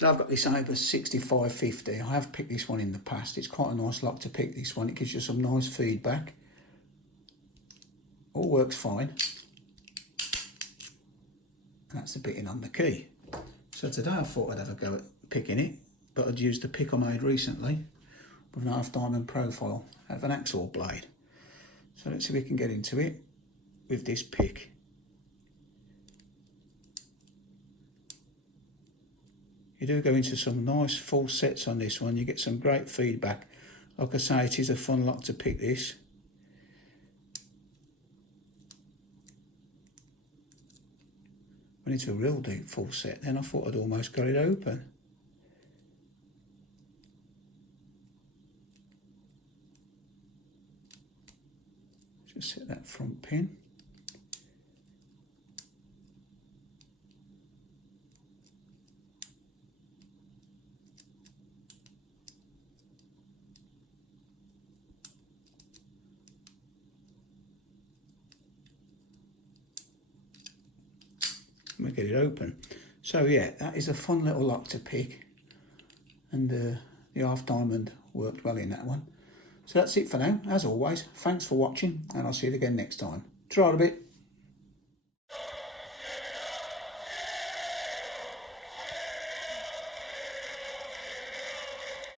So I've got this over 6550. I have picked this one in the past. It's quite a nice lock to pick, this one. It gives you some nice feedback. All works fine. And that's the bitting on the key. So today I thought I'd have a go at picking it, but I'd used the pick I made recently with an half diamond profile out of an hacksaw blade. So let's see if we can get into it with this pick. You do go into some nice full sets on this one. You get some great feedback. Like I say, it is a fun lock to pick, this. Went into a real deep full set then. I thought I'd almost got it open. Just set that front pin. We get it open. So yeah, that is a fun little lock to pick, and the half diamond worked well in that one. So that's it for now. As always, thanks for watching, and I'll see you again next time. Try it a bit.